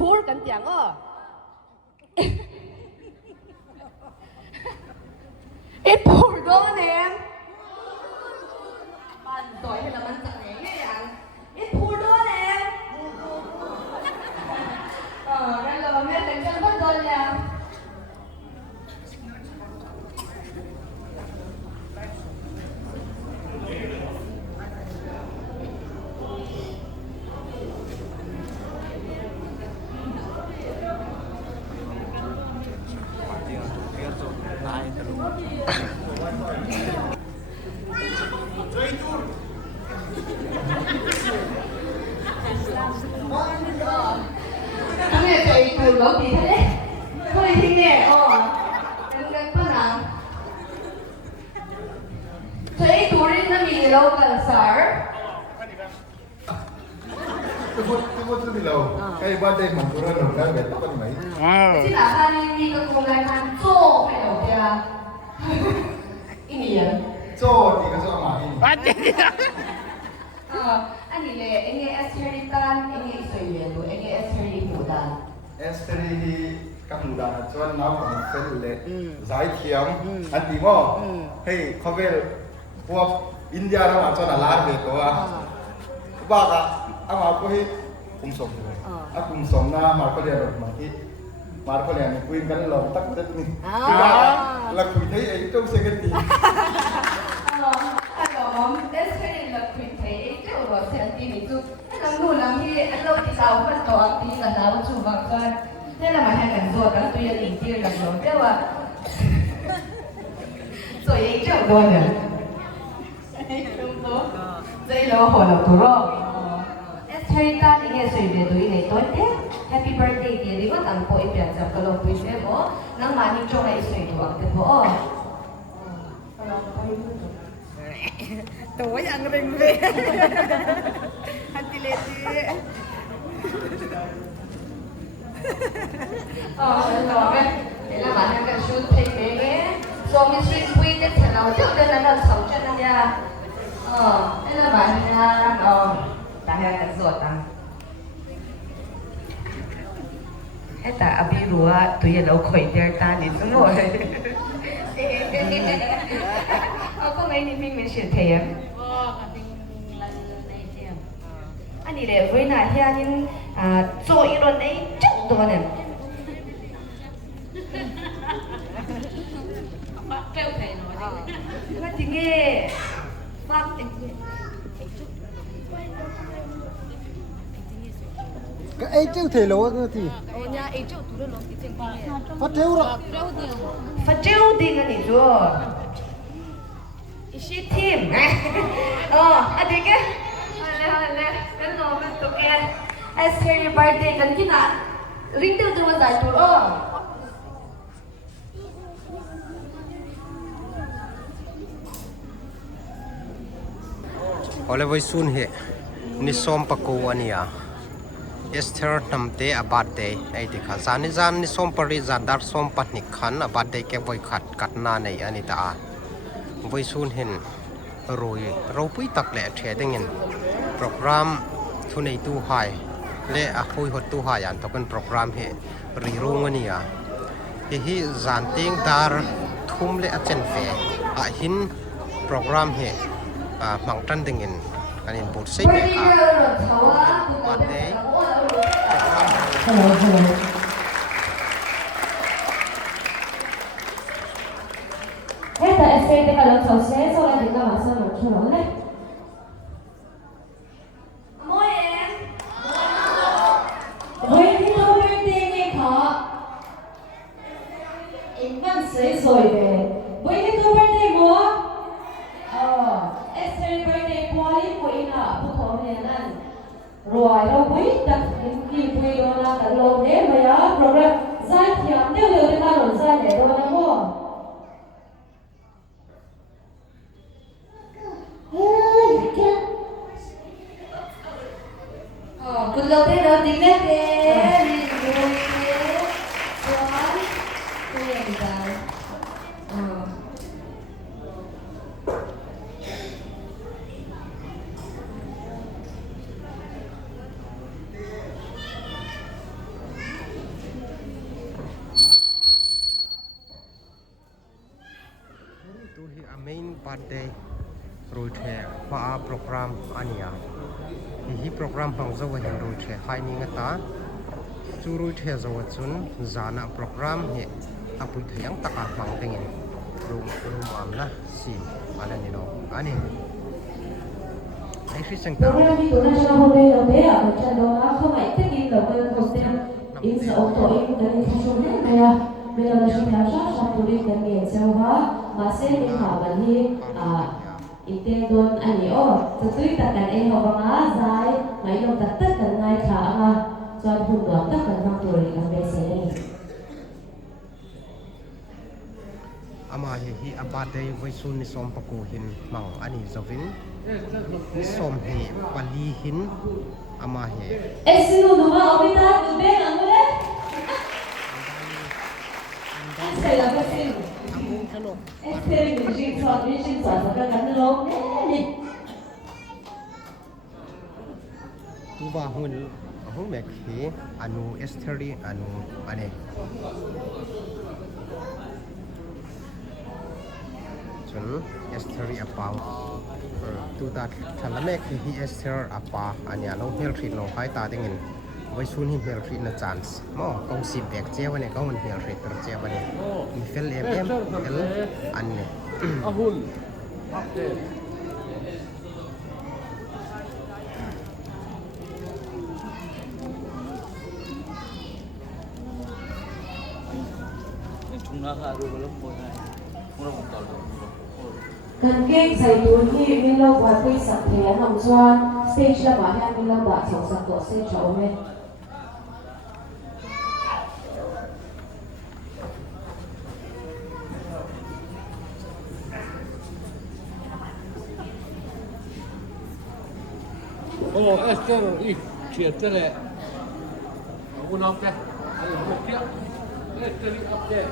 พูดกันอย่างเอ็ดพูดโดนเองปั่นต่อยให้ละมันจะไหนอย่างเอ็ดพูดโดนเองนั่นเราแม่แต่งกันก็โดนแล้ว老底下嘞，可以听的哦，跟不能。所以多人的米楼跟色儿。Tunggu dulu. Kayak badai manturan orang dah tak main. Jadi nak hari ni ke kumpulan做没有的，一年。做几个做嘛ini. อันนี้เลยเอ็งเอสเทอริตันเอ็งสวยเลยดูเอ็งเอสเทอริมูดัน Esteri di kamudan cuan mau kamu fel le. Zai tiang. Anti mo. Hey, kau fel. Puak India nama cuan alar beto ah. Baga, aku hi kumsom. Aku kumsom na marco dia dok mati. Marco dia ni kuin kan lo tak betul ni. Lah kuin thei itu seketi. Esteri lah kuin thei itu orang senti itu. Nang nulang hi alo ti sao kan to ti kan lao chu bang kan. Thế là mà hai cảnh rồi các tôi định kia là rồi chứ à. Rồi ấy trước rồi nè. Đúng tốt. Dây lo hồi là tụi rồi. Esther ta đi nghe suy về tuổi này tối thế. Happy birthday thì đi có tặng cô ít tiền chậm cái lồng quý thế bố. Nang mà đi trong này suy tuổi thì bố. Tối ăn rình về. Ăn tì lệ tì. Rồi thế là bạn đang cần shoot take cái so mình suy quy đến thế nào trước đây là nó sống chân anh nha. Thế là bạn ta hay cần ruột tăng. Hết ta abi rùa tụi giờ đâu khỏi đeo ta đi xuống rồi. Có mấy mình sẽ thèm. Anh đi để với này thì anh做一轮đấy rất多呢。Cái gì nghe phát cái ấy chứ thể lỗ thì phát treo rồi phát treo đi cái gì rồi is team anh đi cái cái nó cái tụi kia Esther your birthday kan kita ring tu tu mazai tu Oleh voi sun he ni som paku ania Esther namte abate ai dikha zani zan ni som pari zadar som patnik khan abate ke voi khat katna nei ani ta voi sun hen roi ropui tak le the dengin program thunei tu hai le a hui hot tu hai an token program he ri rung ania hi zan ting dar thum le a chen fe a hin program he mang tan dingin anin bot sei me ka pate hết tại SC thì cả lần sau sẽ sau này thì các bạn sẽ được cho nó đấy. Mỗi em Với cái câu birthday này khó in văn sấy rồi về với cái câu birthday múa SC birthday qua đi của in à phụ thuộc về anh rồi đâu biết đặt cái quy đồ là cả lồng đấy mà nhá program giải thiệu nếu được thì ta luận giải để đồ này muaคุณเราได้เราดีแม่เด้ birthday rồi thế và program ania hi program hong zo hin rồi thế hai ni ngata chu rồi thế zo chun zana program he apui thayang taka mang tengin room amna si anani no ani ai fi sang ta program itu nasional holiday lo be a cha do a không ai thích in lo cái hostel in sa auto in dari khosone kaya bây giờ là chúng ta sẽ sang tu đi cái miền châu ha mà sẽ đi học bản hi iten don ani o tu tui ta kan ai ho banga zai mai lo ta ta kan ngai kha ma chuan hun do ta kan mang tu ri kan be se ni ama hi abadei voisun ni som paku hin mang ani zovin ni som hi pali hin ama he esinu numa obita tu be amule sai la pasin Esther Mijin Chua sa kan lo ni tu ba hun mek hi anu esteri anu ane chun esteri apa tu ta thalamek hi ester apa ania lo hel thrit lo hai ta dingin vai sun hi hel thrit na chance mo kong si bek che wane kong hel thrit ter che wane mi fel em el anne ahul update chúng nó là đồ lớn mỗi ngày chúng nó không tỏ được kan ke sai tu hi min lo wa pui sak the nam chuan stage la ba ha min lo da chau sak to se chau me Esther ich thiệt lệ cũng nóng thế anh một kia Esther update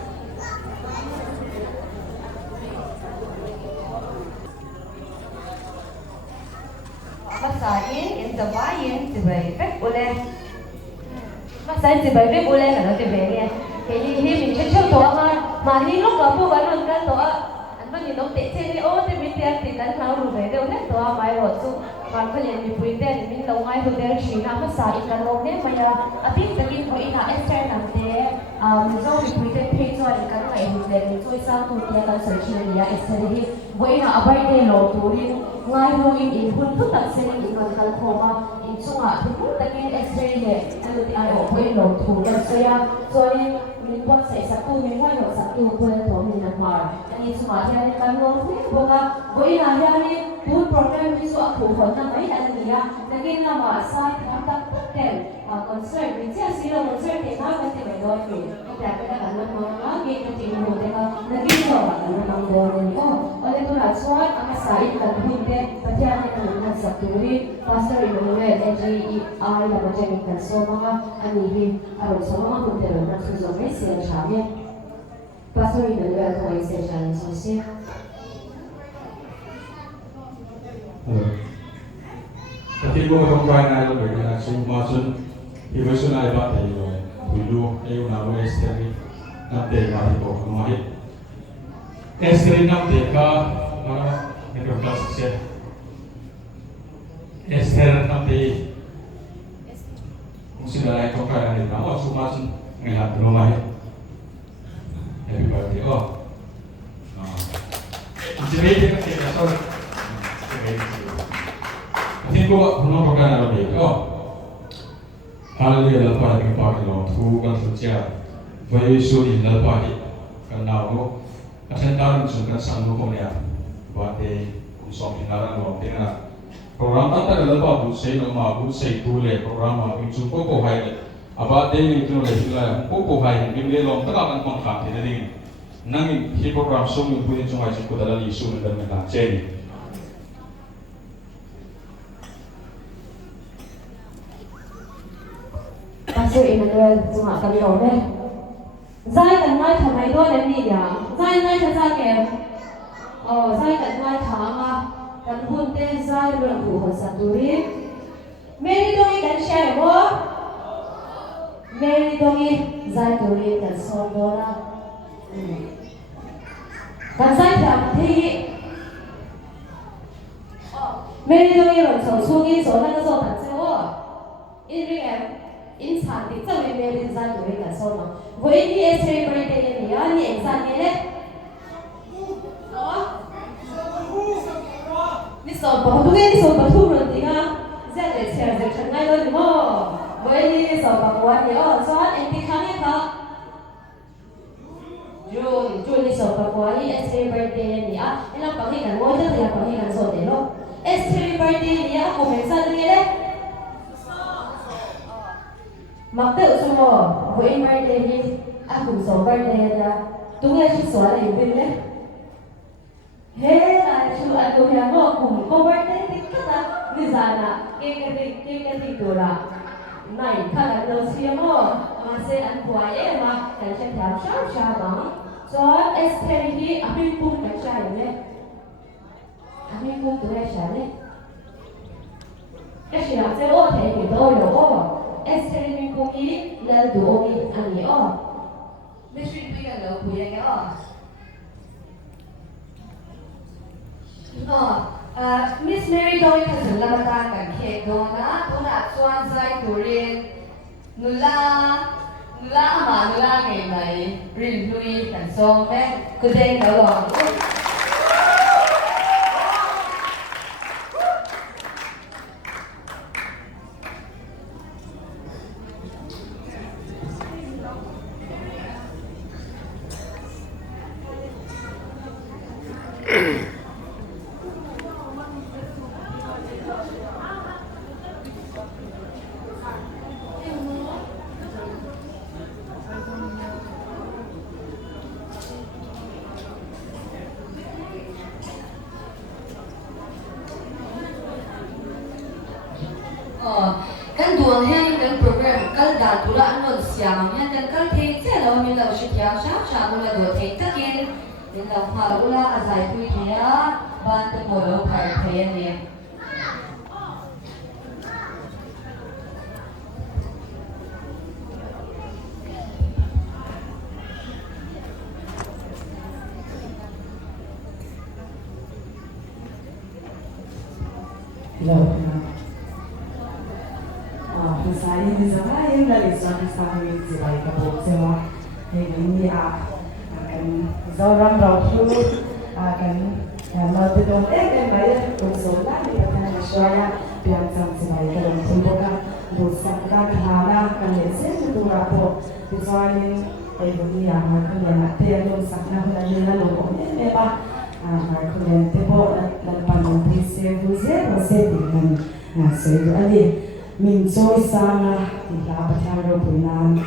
Masahin in the bayin tibai vek ule. Masahin tibai vek ule là nó tibai nghe. Cái gì mình chơi chơi toa mà hi lúc đó bu bán luôn cái toa anh vẫn nhìn nó tệ trên đi ô thì mình tiền thì đánh nào rồi về đâu hết toa mai rồi chú mà có liền mình bùi tên mình đâu ngay hồi đây chỉ là masahin cái lồng đấy mà ya à biết cái gì của ina extra làm thế mình do mình bùi tên pay cho anh cái này hồi đây mình chơi sao tụi kia cái sở trường này extra đi với ina ở bên đây lồng tụi đi ngay hồi in hun thức tập sinh in còn cần khô mà in chung à thì cũng tất nhiên extra này anh được ai ở bên lồng tụi đó rồi mình quan sát sát tu mình quan sát sát tu quên tổ mình làm mà anh chung à thì anh cần lồng thế bộ cả với là thì anh tu program đi số thủ phần năm ấy anh gì à tất nhiên là mà sai tham tác tất cả concern mình chỉ là xíu concern thì nó có thể phải đôi mìnhแต่ก็ได้การลงมาเกี่ยวกับจริงหนูแต่ก็นักวิชาการลงมาเดินนี่ก็วันนี้ตัวเราชวนอาศัยกันหุ่นเด็กประเทศในการนักสัตว์ตัวนี้ภาษาอินโดนีเซีย AJEI แล้วก็จะมีการสอนมาอันนี้ที่อารมณ์สอนมาหุ่นเด็กนักศึกษาไม่เสียชาเนี่ยภาษาอินโดนีเซียตัวเองเสียชาในส่วนเสียtapi gua kemarin ada berita semua sun ibu sun ada baca itu dulu ayo nawa esteri nanti mari kau kemari esteri nanti ka mana itu kelas sih esteri nanti mesti ada yang kau kaya ni nama semua sun ngelihat rumah happy birthday oh jadi dia kita sorry Thì cô nó có cái nào để có hal dia lepas dengan pakai lo tu kan sejak bayi suri lepas ni kan nahu akan tahu sukan sanggup punya buat dia usah hinaran lo dengan program tata lepas tu saya nak mahu saya boleh program mahu jumpa kau hai apa dia ni tu lagi lah kau hai ni dia lo tak akan kontrak dia ni nangin hi program semua punya cuma cukup dalam isu dan mereka jadi Pastor Emmanuel chung à cái đầu đây, giải cần ngay thằng này thôi đến gì à, giải ngay thật ra kìa, giải cần ngay thằng à, cần hôn tên giải lượng thủ hồn sản turi, Mary Dongi cần share vô, Mary Dongi giải turi cần son vô na, cần giải thằng thì 每当有人从初一做那个做谈之后，因为因产地这边没人在有一个说嘛，唯一的 celebrate 你要年三年嘞，哦，你说不对，你说不突然的啊，这样的钱就成爱了么？唯一说不完的哦，说你看一看。June ni so pa ko ai SK birthday ni a ela pahingan mo ita ya pahingan so de lo SK birthday ni a ko mensa ni le mặc tự su mo với birthday ni a cùng so birthday da tu nghe chi so la yu bin le he la chu a tu ya mo cùng ko birthday ti ka ta ni za na ke tu la này khá là lâu xưa mà sẽ ăn quái mà cảnh sẽ theo sao bằng cho SK amin pun cảnh sai nhé amin pun tụi em sai nhé cái gì làm sẽ ô thể thì tôi được ô SK amin pun ý là đủ mình ăn nhỉ ô mấy chuyện bây giờ lâu bùi nhé Miss Mary Doi kasi lamatan kan kek dona tuna chuan zai turin nula ngai mai rin lui kan som me kudeng ka lo kan duang hen kan program kal da tura anon siam hen kan kal the che lo mi lo shi kya sha lo do the takin din lo ma lo la azai pui thia ban te mo lo phai the ni Saya di sana yang dari suami sebagai kebutuhan ini akan seorang rasul akan melakukan bayar konsulat di kota Australia biasa sebagai kebutuhan dosa karena kan lesson itu rapor misalnya ini yang kalian ada yang dosa karena kalian lalu ini apa kalian tebok dan panjang saya dengan saya ada mình trôi sang thì là bắt theo đâu buổi nam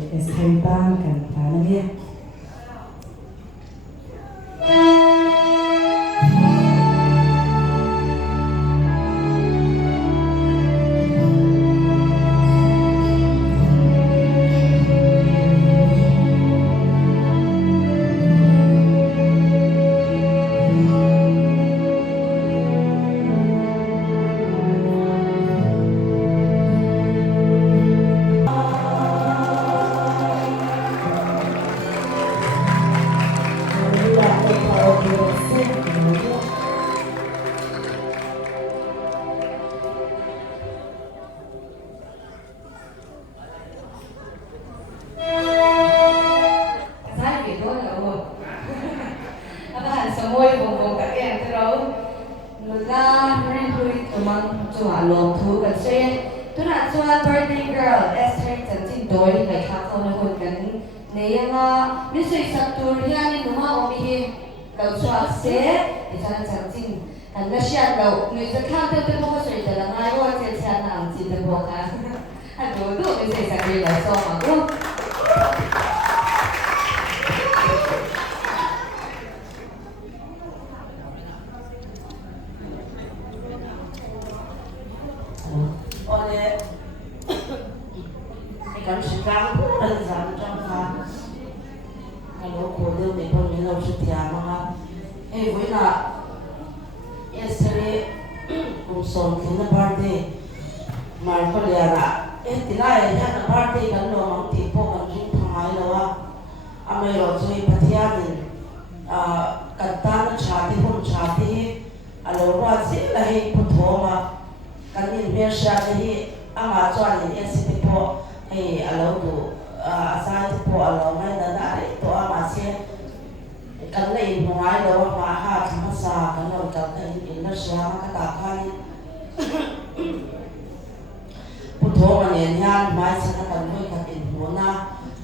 để thấy ban cần phải là biết Kata na chati pun chati, alo rasi lahi alo tu sai tu po alo ngai na na ri to ama se kan nei ngai lo ma ha thama sa kan lo ta kan in na sha ka ta khan pu tho ma ne yan mai sa ka kan noi ka in mo na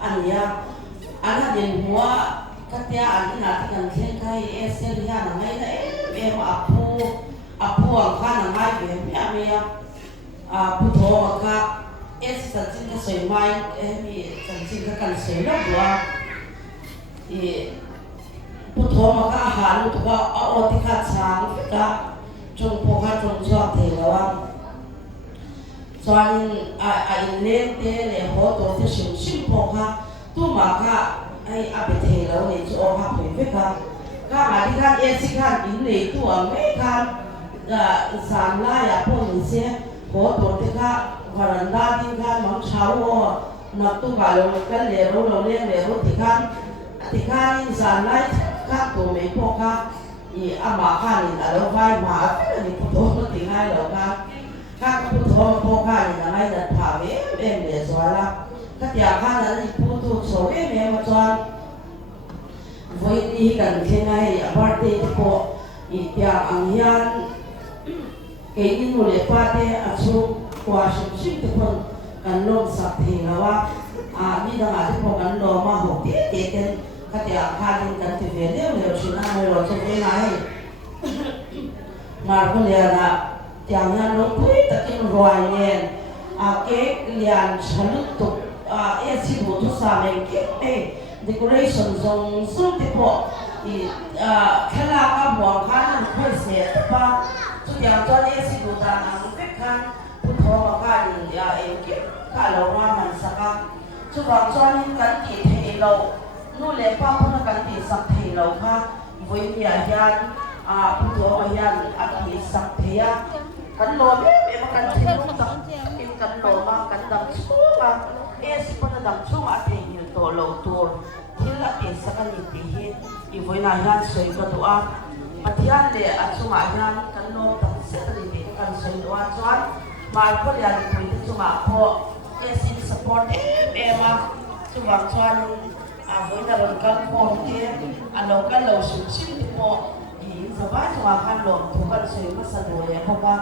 an ya an ha den mo ka tia an na ti kan khen kai e se ri ya na ngai na e ma pu ang kha na ngai be me ya pu tho ma ka es san sin ka soi mai mi san sin ka kan soi la bua pu tho ma ka ha lu to ka o ti kha chang ka chung po kha chung chwa the la chuan in len te le ho to te sim po kha tu ma kha ai a be the lo ni chu o kha phui ve kha ma ti kha e si kha in nei tu a me kha san la ya po ni se ho to te kha varanda din kha mang chau o na tu ka lo ka le ro ti kha in san lai kha to me po kha i ama kha ni a lo vai ma ni po to ti ngai lo kha pu tho po kha ni na ngai da pha ve em le so la ka tia kha na ni pu tu so em ma chuan voi ti kan khenai a birthday ko i tia ang hian ke ni no le pa te a chu kwa sim te kon kan lom sak the lawa ni da ma te ko kan lo ma ho te ten ka tia kha ni kan te ve le chuna lo so ve nai mar ko le na tiang na lo pui takin roi nen ke lian chalut to e si bo to sa men ke decoration zong so te po i khala ka bo kha na khoi se pa chu tiang cho e si bo ta na ke khan pu tho ma ka ni ya ke ka lo ma man sa ka chu ba cho ni kan ti the lo nu le pa pu na kan ti sak the lo kha voi ni ya yan pu tho ma yan a ti sak the ya kan lo me ma kan thi lu ta in kan lo ma kan dam chu ma e si pa na dam chu a the ni to lo tur thil a ti sa kan ni ti hi i voi na yan soi ka to a pathian le a chu ma yan kan lo ta se ta ni kan soi do a chuan ma ko ya ni pui chu ma ko e si support e ma chu ma chuan voi na ron kan ko ti a lo kan lo sim ti ko so ba chu ma kan lo thu kan soi ma sa do ya ko ba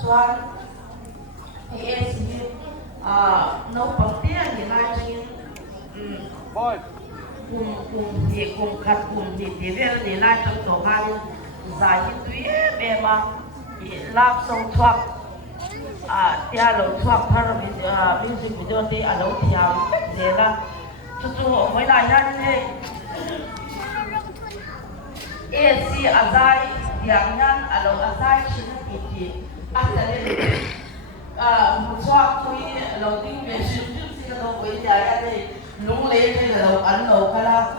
chuan AS no pang tia ni lai ching boy kum khat kum ni ti vel ni lai chang to ha ni za hi tui be ma lap song thwak tia lo thwak phar music video ti a lo thiam de la chu chu hoi lai han he AS azai yang nan a lo azai chin ti after một số tôi đầu tiên về sử dụng cái đồ với nhà đây lúng lấy cái đầu ăn đầu cái là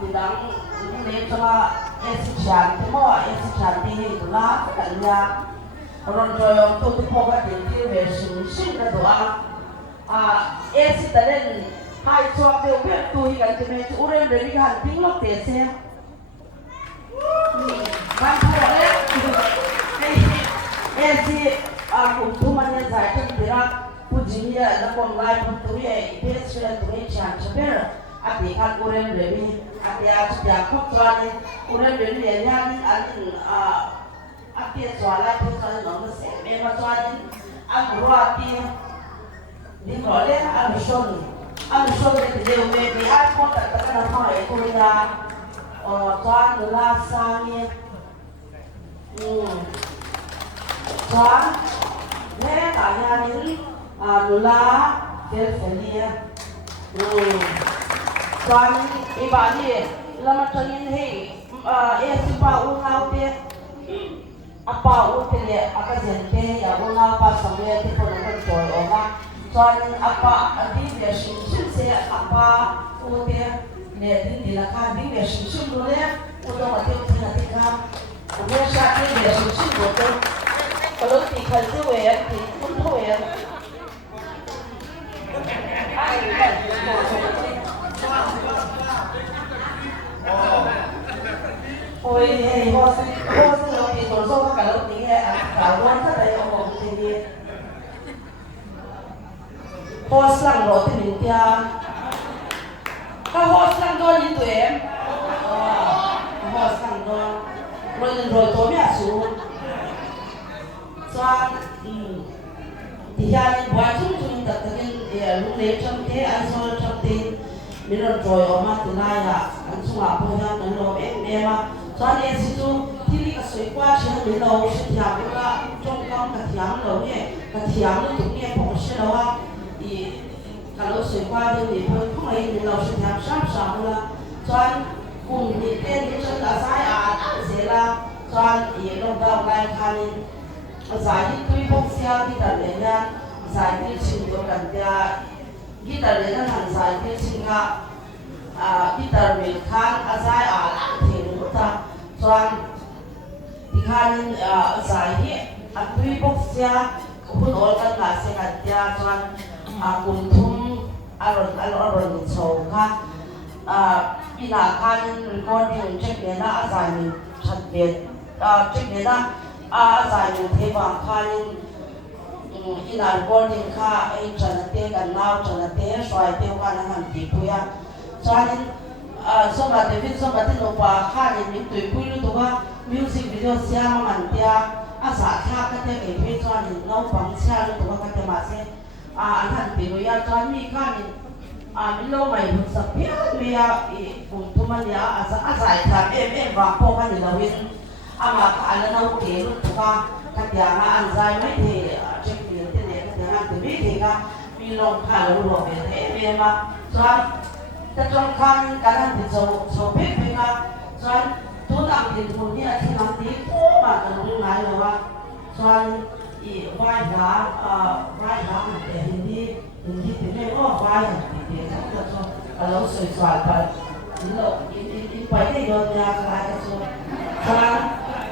thì đang lúng lấy cho mà em chán thì mà em chán thì tụi nó cái nhà rồi rồi tôi có cái tiền về sử dụng cái đồ ăn em sẽ tới đây hai cho đều biết tôi cái gì mà tôi đem đến cái hàng tiếng lót tiền xem bạn thấy đấy em sẽ cùng thu man nhân giải thích được pujinya là con lai pun tu ye biết sudah tu ye chan chaper ati kan urem lebi ati ati aku tuan urem lebi ye yang ani ati tuala tu kan nama se memang tuan aku ati di kolej amishon le dia ume di aku tak tak nama itu ya tuan la sangi tuan nghe cả nhà những lá phê phê toàn ý bà đi là mà cho những hệ e si pa u ngao pe apa u te le aka zen pe ya u ngao pa sa me te ko na ko o ma toàn apa đi về sinh sinh se apa u te le đi la ka đi về sinh sinh lo le u do ma te te na te ka u me sha đi về sinh sinh lo te kalau tiga tu ya, tiga ya. Ôi, bos nó bị tổn thương cả lúc tí à, cả quan rất là yêu cầu thì đi. host lang rồi thì mình kia các host lang rồi như tụi em host lang rồi tối mới xuống cho thì hiện buổi chúng ta thực hiện lúc lễ trong thế anh so trong tin mình rồi ở mà từ nay anh xuống à bây giờ mình lo em mà cho nên sự thì cái suy qua sẽ mình lo sẽ thiam là trong công cái thiam lo nhé cái thiam nó tụi nhé phong sẽ lo thì cái lo suy qua thì không ai mình lo sẽ thiam sắm là cho cùng thì cái những chân là sai sẽ là cho thì đồng đầu lại khai giải thích tuy bốc xe thì đặt lên nha giải thích trình độ gần kia khi đặt lên là giải thích trình cả khi đặt lên khăn giải thì nó ta cho thì khăn giải thích tuy bốc xe cũng nóiกันlà sẽ gần kia cho cùng thum rồi sầu khăn khi là khăn recording check lên là giải mình thật biệt check lên là giải mình thế vàng khăn in an recording kha ai chana te kan now chana te swai te ka na han ti puya chanin so ma te vin so ma te no pa kha ni min tui pui lu to ka music video sia ma man tia sa kha ka te ke pe chanin no pang sia lu to ka te ma se an han ti ru ya chan mi kha ni min lo mai hu sa pia mi ya kum tu man ya sai tha em va po ka ni la win ama ka ala na ke lu to ka dia na an zai mai the thì biết thì cả vì lòng khá là lo về thế về mà cho ta trong khăn cả năm thì số biết về cả cho tôi làm thì một như là thì làm tí cố mà cái lúc này rồi cho vai giá để hình đi thì này có vai thì chắc là cho lâu sôi xoài và in phải để rồi nhà cái cho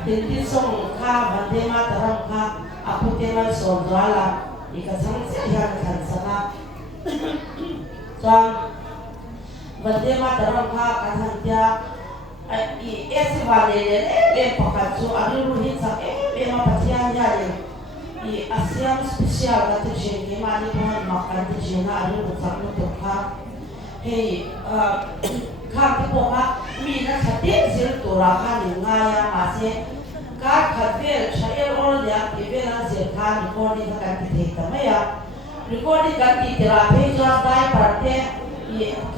hình đi xong kha vấn đề mà ta làm kha aku tema xong rồi là ika sang siya kan sana so vấn mà tarong kha kan hantia I esi vale le pakatsu aru hin sa ma patia ya le I asiam special ka te jenge ma ni pon makan te jena aru sang no to kha hey kha ti po ka mi na khate zil to ra kha ni nga ya ma se các khát về chạy ở nhà thì về là sẽ khá recording các cái thế mà ya recording các cái therapy cho đại parte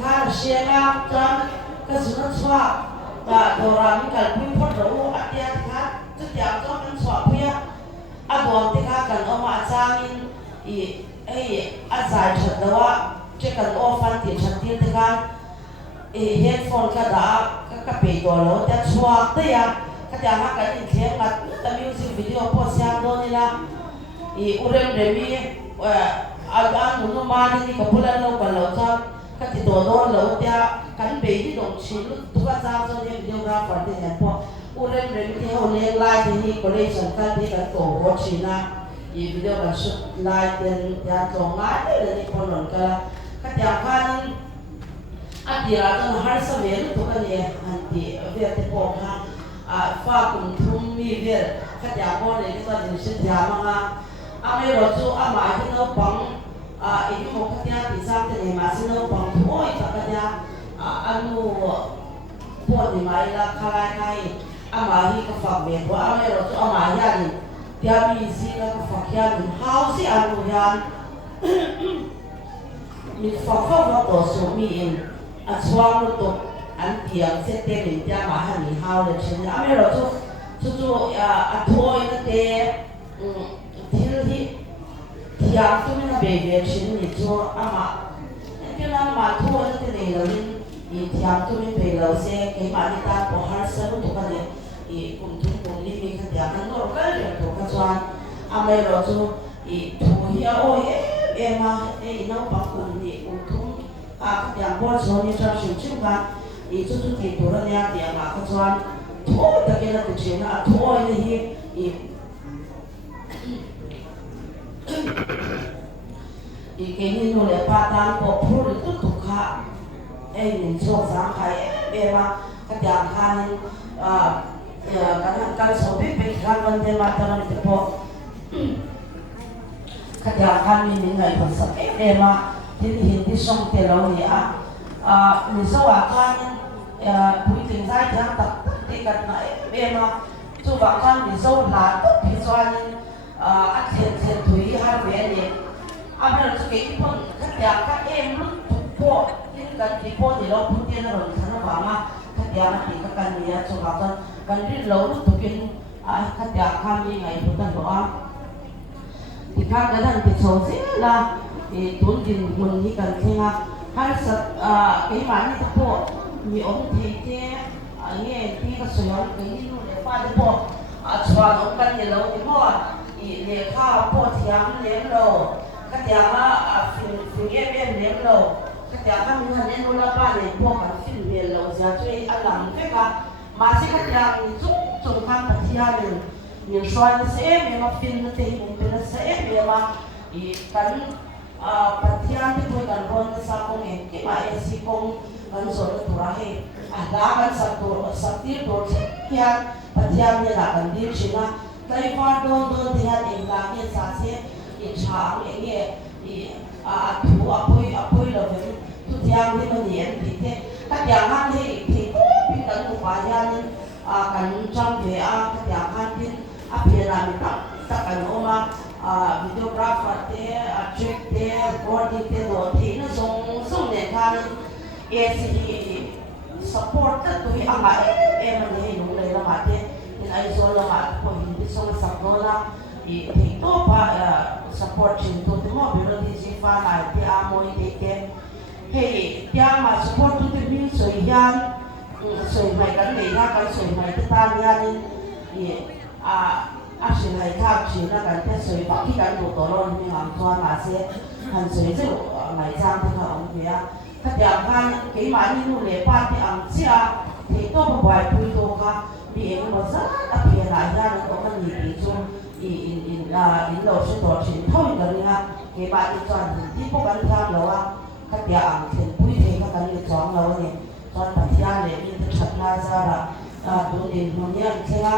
khá share cho cái sự nó xóa và đồ ra mình cần quy phật đâu ở nhà khá chút tiền cho mình xóa phía đồ thì khá cần ông mà sang in giải thật đó chỉ cần offer tiền thật tiền thì khá headphone cái đó các cái đồ đó để xóa tới ya cái nhà hát cái những tiếng là ta music video post sang đó như là urem remi anh muốn mang đi cái bulan lâu còn lâu cho cái gì đó lâu tia cái bể đi đồng chí lúc tụi ta giao cho những videographer thì nhận po urem remi thì họ lên live thì collection cái thì cái tổ họ chỉ là video là shoot live thì nhà trồng lại để đi con lần cái nhà hát anh đi ra cho nó hay sao vậy tụi cái gì anh đi về thì po ha pha cùng thum mi về các nhà con này cái gì sinh nhà mà anh ấy rồi chú anh mãi cái nó bằng ý một cái nhà thì sao thì mà xin nó bằng thôi các nhà anh mua buồn thì mãi là khai anh mãi cái phòng việc của anh ấy rồi chú anh mãi gia đình dia busy là cái phòng gia đình house anh mua nhà mình phòng không có đồ số mi xoang nó tục anh tiếng sẽ tên mình ra mà hành hao được chứ anh ấy rồi chú thôi nó thế thì tiếng tôi mới là về về chứ thì chú mà cái nào mà thôi nó thế này là mình tiếng tôi mới về là sẽ cái mà người ta có hai sân lúc đó này thì cùng đi mình cái tiếng nó cái điều thuộc cái choan anh ấy rồi chú thôi ôi em mà nó bảo cùng thì cùng thung cái tiếng bó số như trong sự chịu cả itu tu tidurannya dia nggak kecuali thôi tapi nanti cina thôi ini ini nulis patan popul itu tukar ini susah kayak memang kejangan karena kalau sobi pikiran benda mataran itu po kejangan ini nggak bisa memang hindi song telo niya misawa kan puiting zai thang tak tikat na ema chuba kan misaw la to pisuanin athen thui har ve ni abra ke ipon khatya ka em lu po in kan ti po ni lo putin ron thana ba ma khatya na ti ka kan ni ya chuba kan ri lo lu tukin khatya kan ni ngai putan lo a ti ka ga dan ti chau se la tốn tiền nguồn như cần thế nga hay là cái mà như thế bộ như ông thầy thế nghe thì cái số lượng cái như để pha thế bộ chọn ông cần nhiều lâu thì bộ để pha bộ thì ăn nếm lâu cái nhà mà phim nghe bên nếm lâu cái nhà mà mình ăn nếm lâu là để bộ cần phim nếm lâu giờ chơi ăn làm thế cả mà sẽ cái nhà mình chung tham tập thì ăn mình xoay sẽ mình mà phim nó thì mình sẽ mình mà cần patihan ti pun kan ron sa kong ke ma si kong kan so na turahe ada kan sa tir do kian patihan ni la kan dir china tai fa do tihan eng la ke sa se i cha nge thu apoi lo ve tu tiang ni no nien ti te ta yang han he ti pi kan ku pa ya ni kan chang ve ka yang han tin a pe la mi ta kan o ma videographer te trick te body te do thi na song ne kan support ta tu anga ne nu le la ma te in ai zo la ma ko hindi song sakona thi to pa support chin to te mo bi ro di si fa na te a mo te hey ya ma support tu te mi so yan so mai kan le na kan so mai te ta ya ni actually like how she na kan te soi pa ki kan do toron ni ang tua ma se han soi se mai jang te ka ong bia ka dia kan ke ma ni nu le pa te ang chia te to pa bai pui to ka bi eng mo sa ta pi na ya na to kan ni ti chu in lo se to chin thoi ka ni ha ke ba ti chuan ti po kan tha lo a ka dia ang then pui te ka kan ni chong lo ni chuan pa thia le ni te that na za ra do din mo ni ang thenga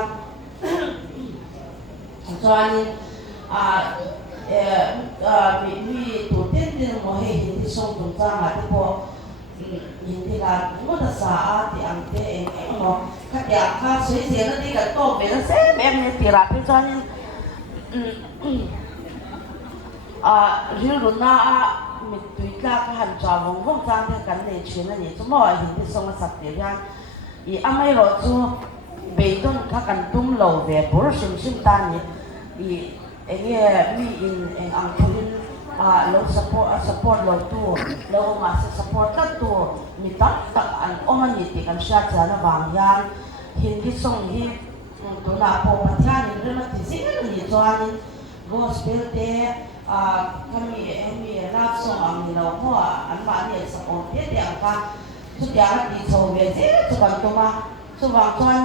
cho nên vì tổ tiên thì một hệ hình thì song tổng trang mà thì bộ nhìn thì là một là xã thì ăn thế em mà các nhà khác suy diễn nó đi cả tổ về nó sẽ em như thì là cho nên riêng lúc na mình tùy cả cái hành trò vòng vòng trang thì cái này chuyện là gì chúng mọi hình thì song là sạch để ra thì anh ấy rồi chú bị tôn các căn tung lầu về bố sinh tan nhỉ nghe mi in ang thulin lo support lo tu lo ma support ka tu mi tak an oman ni ti kan sha cha na wang yan hindi song hi tu na po pathan ni na ti sin ni chuan gospel te kami rap song ang ni lo ho an ma ni sa on te te ang ka tu ya ti so ve je tu kan tu ma tu wang chuan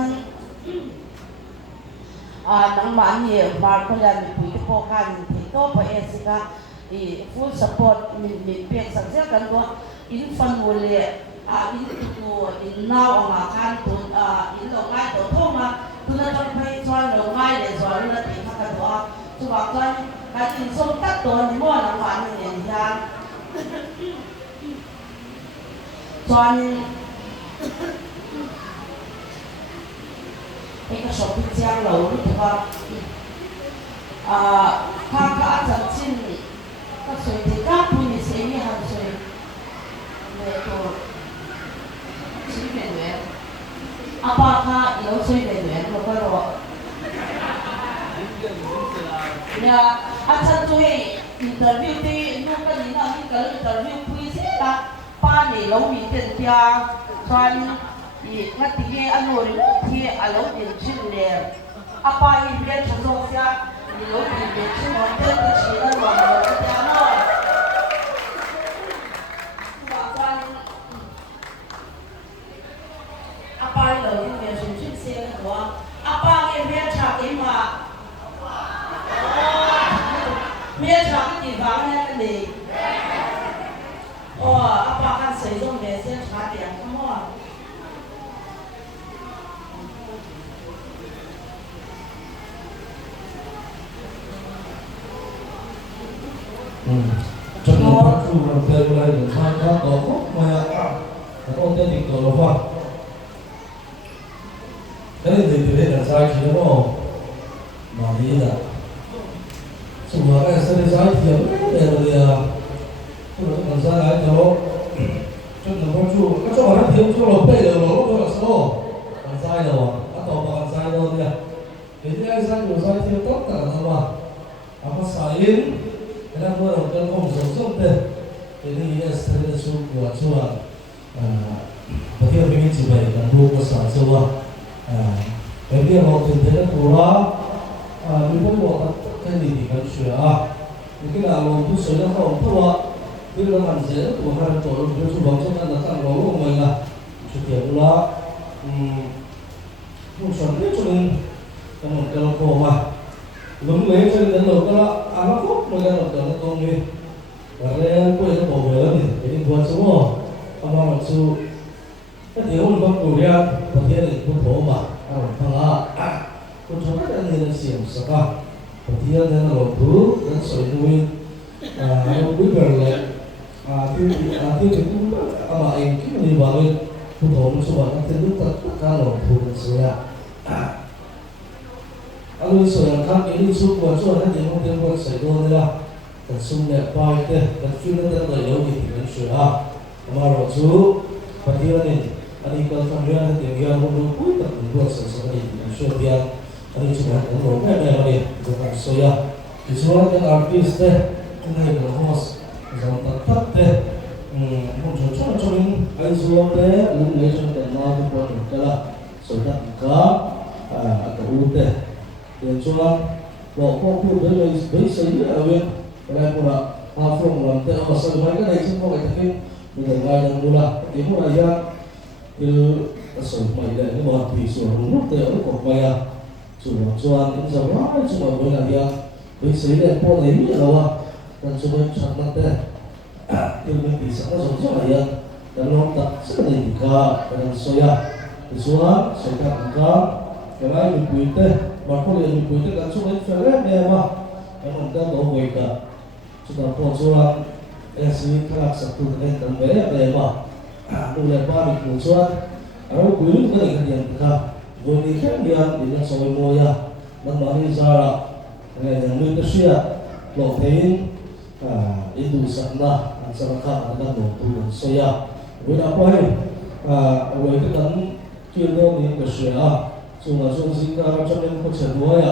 nang ma ni mar ko lan pui te po kan ti to pa esika full support min pe sa se kan ko in fan wole in tu in now ma kan tu in lo ngai to tho ma tu na ton pai chuan lo ngai le chuan na ti ka ka to tu ba kan ka tin som tat to ni mo nang ma ni ne ya chuan cái shopping trang lầu thì có các chân chín các suy thì các phụ nữ sẽ như hàng suy về tổ suy về luyện apa các yếu suy về luyện rồi có rồi ya chân tôi interview thì lúc cái gì nào cái interview quý sẽ là ba này lâu bị tiền tiền cho nga tige anori ti alo din chile apa i bien chozofia ni lo din bien chino te chila lo lo te ano apa i lo din bien chino se ko apa i bien cha ke ma bien cha ke ti va na le apa kan sei dong be se cha tiang moจำนวนพระครู chu làm theo lại được tham gia tổ quốc mà con tên thì tổ là hoa cái này thì đây là sai thì nó mà đi là chúng ta cái sẽ sai thì để rồi chúng ta làm sao lại cho cho nó con chu cái chỗ nó thiếu chỗ nó bể được nó là sao làm sai rồi bắt đầu làm sai rồi nha thì cái sai nhiều sai thiếu tất cả là mà apa sain kadang orang kan kong sosok deh ini ya setelah itu buat suara bagi orang ingin coba dan dua pasal coba bagi orang tentang pura mungkin buat kan ini kan suara mungkin kalau tu sudah kau pura dia dengan saya tu hari tu orang tu sudah macam datang orang mana setiap pula mungkin dia cuma kalau kau mah đúng mấy cho nên là nó ăn nó phúc mà nó nó con đi và đây quay nó bỏ về đó thì cái điện thoại xuống rồi ông mà su cái thiếu nó bắt đầu ra và thế là con thổ mà thằng con thổ rất là nhiều xiềng sợ cả và thế là nó làm thứ nó sợi nuôi nó quý về lại tiêu thì cũng mà anh cái gì vào bên con thổ nó số nó thế lúc tất cả làm thứ nó sợi anh soi anh khác cái số của số anh thì không thể có sợi đôi nữa cần sung nhẹ bay thế cần chuyên nó tới đời lâu thì cần sửa mà rồi số và thì anh cần tham gia thì tiền giao không đủ cuối tập mình vừa sửa thì cần sửa tiền anh chụp ảnh cũng đủ cái này là gì được làm soi thì số cái artist đấy cái này là host dòng tập thấp đấy không cho mình anh số đấy lúc lấy cho tiền nào cũng có được cái là sửa tập cả cả ưu thế để cho bộ con phụ với xây ở bên cái này cũng là phòng làm theo mà xây mấy cái này chứ không phải thực hiện mình ở ngoài đằng là tiếng một này ra từ sở mày để cái bọn thủy sửa đúng lúc tới của mày chủ cho ăn những dầu hóa chứ mà với là gì với xây để po đấy như đâu còn cho bên sẵn mặt đây từ bên thủy sẵn nó giống cho mày dan nó tập rất là nhiều cả dan soya thì xuống xây cả cái này mình quý tê mà có điều mình quý tê gắn xuống đến phải lên đây mà cái mình đang đổ về cả chúng ta có số là cái gì các lạc sắc tụ lên tận bé đây mà đủ là ba mình cũng số ở quý cái này cái gì cả rồi đi khác đi ăn đi ăn sôi mồi nó nói đi ra là cái này là nuôi cái suy lộ thấy ít đủ sẵn là ăn sẵn khác nó đang đổ tụ sôi với đã quay với cái tấn chuyên môn thì cái suy chúng là dùng gì cả cho nên có thể nuôi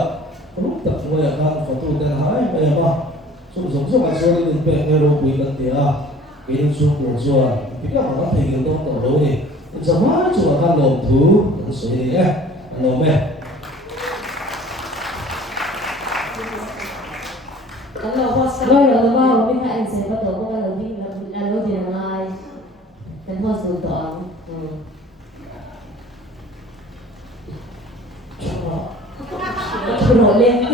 lúc tập nuôi kan phải tu tên hai bây giờ mà dùng dùng cái số đi về cái đồ quý cần tiền cái những số của rồi cái các bạn thấy nhiều trong tổ đấu này giờ mà chúng là kan đầu thứ cái số này nhé anh nói mẹ rồi rồi mà mình phải sẽ bắt đầu có cái đầu tiên là đầu tiên là ai cái hoa sườn tỏ nổi lên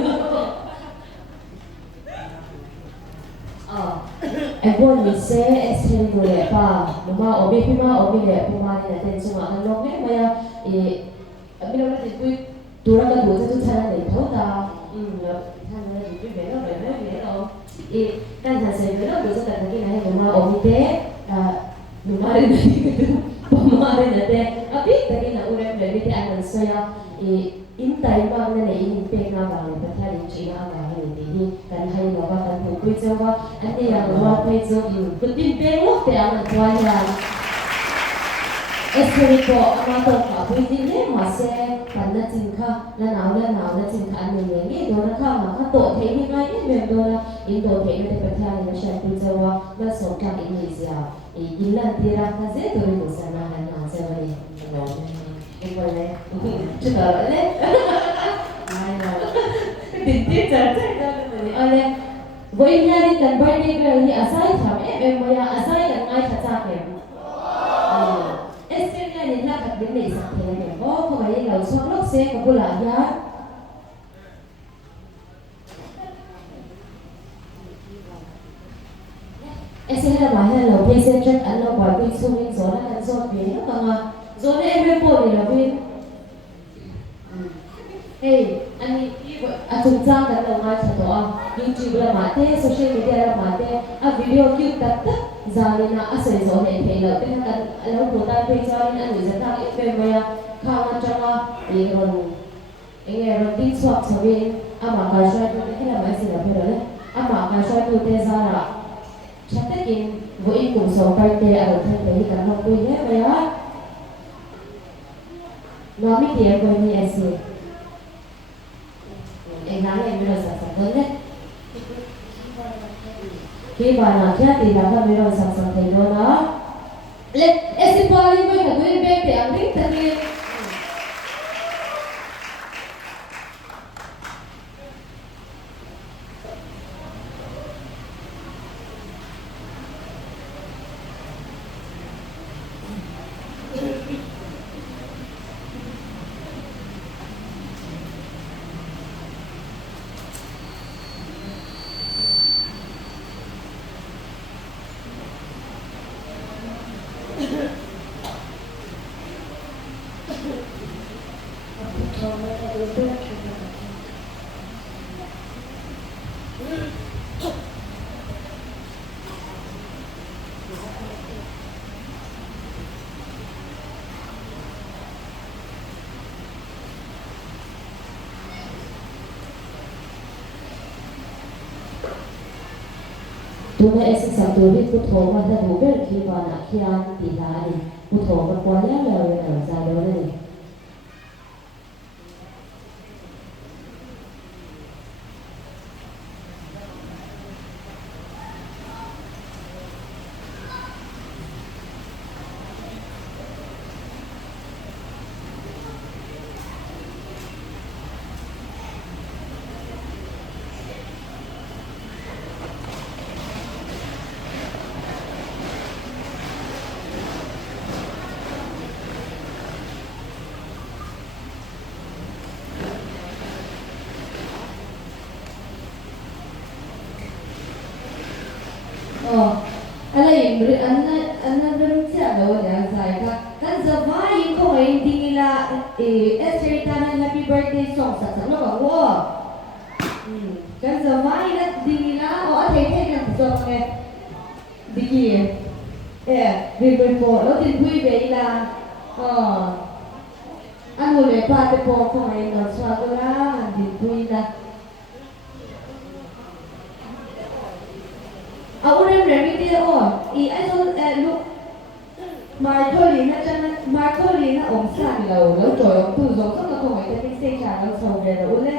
em buồn mình sẽ explain một lẽ pa mà ở bên phía mà ở bên lẽ của mà này tên số anh nói nghe mà bây giờ thì tôi ra cái buổi tôi thay để thấu ta thay là tôi về nó đâu cái thằng sẽ về nó buổi tôi thay cái này mà ở bên thế mà đến mà đến thế biết cái nào udah về bên anh saya intay ba na in pe na ba le pa thali chi na ba le ni kan hai lo ba kan pu pu cho ba ante ya lo pe cho ku tin pe mo te an to ya espirito amato ka pu tin ne ma se kan na chin kha na chin kha an ne ni do na kha ma kha to the ni ngai ni me do na in do the ne pa thali na sha pu cho ba na so ka in ni sia in la tira ka se to ni sa na se ba ni no 이번에 주더래. 진짜 잘생겼더니 아니 보이냐니 간 버디가 이 아사이 참에 뭐야 아사이가 나이 찾아게. 에스케냐니 나 같은 데 있었대. 거기 เรา속록 세 고불아야. 에스케냐 말해 로 페이센트 알로 바비 소민 소라 간 소비 가 rồi em mới bồi là viên hey anh chung chang kan lo nga cha to a YouTube la ma te social media la ma te a video clip tak tak zalina a sei zo ne thei lo te kan lo ko ta pe cha ni an ni ta e pe ma ya kha ma cha ma e ron tin swap sabe ama ka sha tu te la ma si la pe le ama ka sha tu te za ra chatekin vo in kum so pai te a ro the te kan ho pe ne ma ya no mi te ko ni ese Enggak yang merasa sakit. Kita nak jadi dapat merasa sakit dona. Let esi pali boleh hadu ini bebe ambil tadi. Tuna esi satu bit puto mata buber kiwa nak kian tilari puto berkuanya lalu yang saya ni. Anak berusia bawa yang saya kan zaman ko ay hindi nila Esther Tanan happy birthday song sa sana bago kan zaman hindi nila o atay ng song bigi river po lo din buy bela ano le pate po ko ay no sa la din buy la Aku dah berani dia I saw look Marcolina jangan Marcolina omsan lo joyong tu zong so ko mai te sei cha lo so de lo le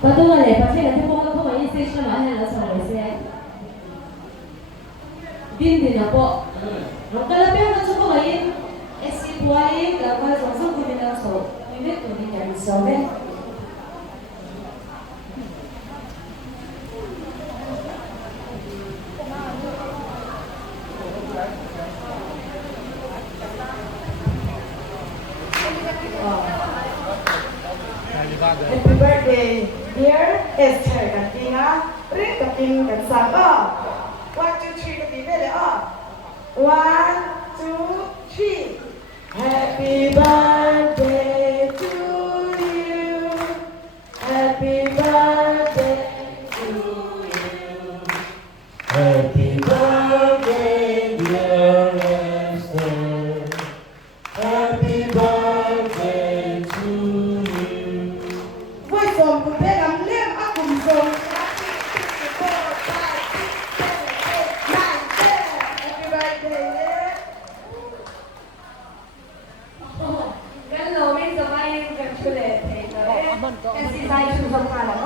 Patu le pa se la ko mai sei cha ma ha lo so le se Din na po Ro kala pe ma so ko mai esi puai ka ma so ko ni na so Ini tu ni yang sobe. Happy birthday, dear Esther Katina. Ring Katin Kansang. 1, 2, 3 Katin deh. 1, 2, 3. Happy birthday to you. Happy birthday to you. Happy birthday, dear Esther. Happy birthday to you. Vui sớm cùng bé lắm liêm ác cùng sớm. Happy birthday. Kan lo min sabay kan chule kasi tayo susong ka lang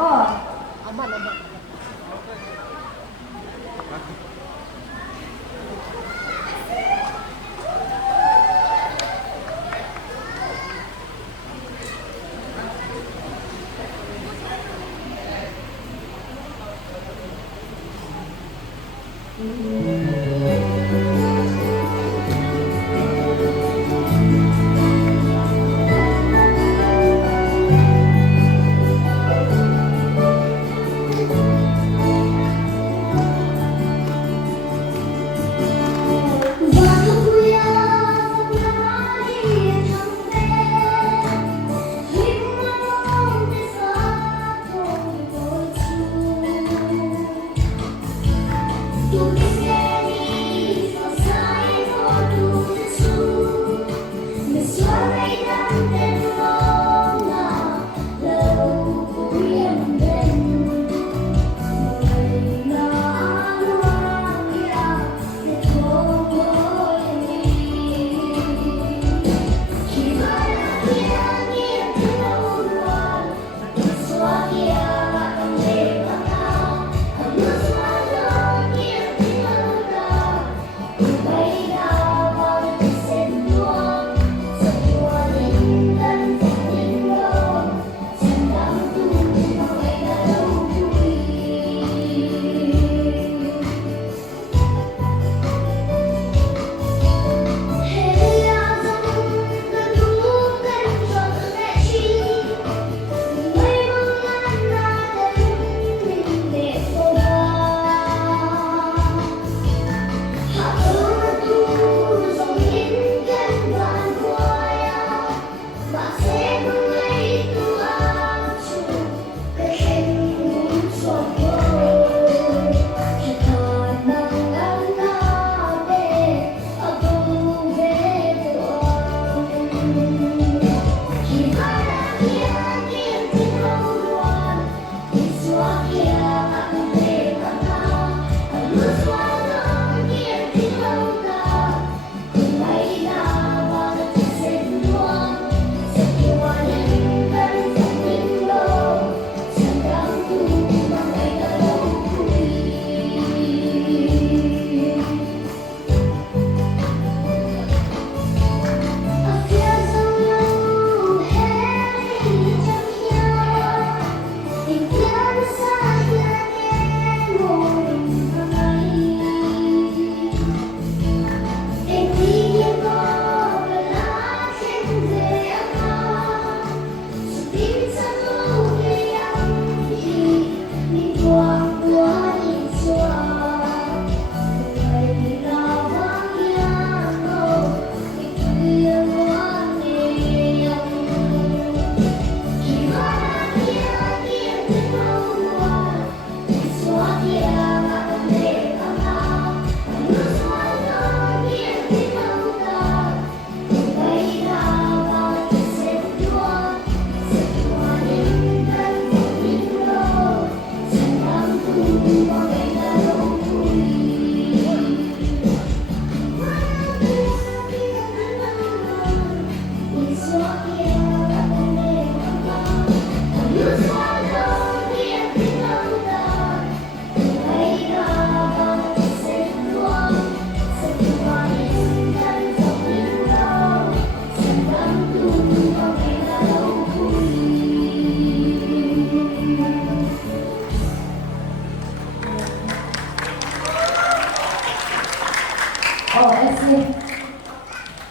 si.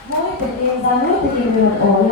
Moi te in za noi te in mình ol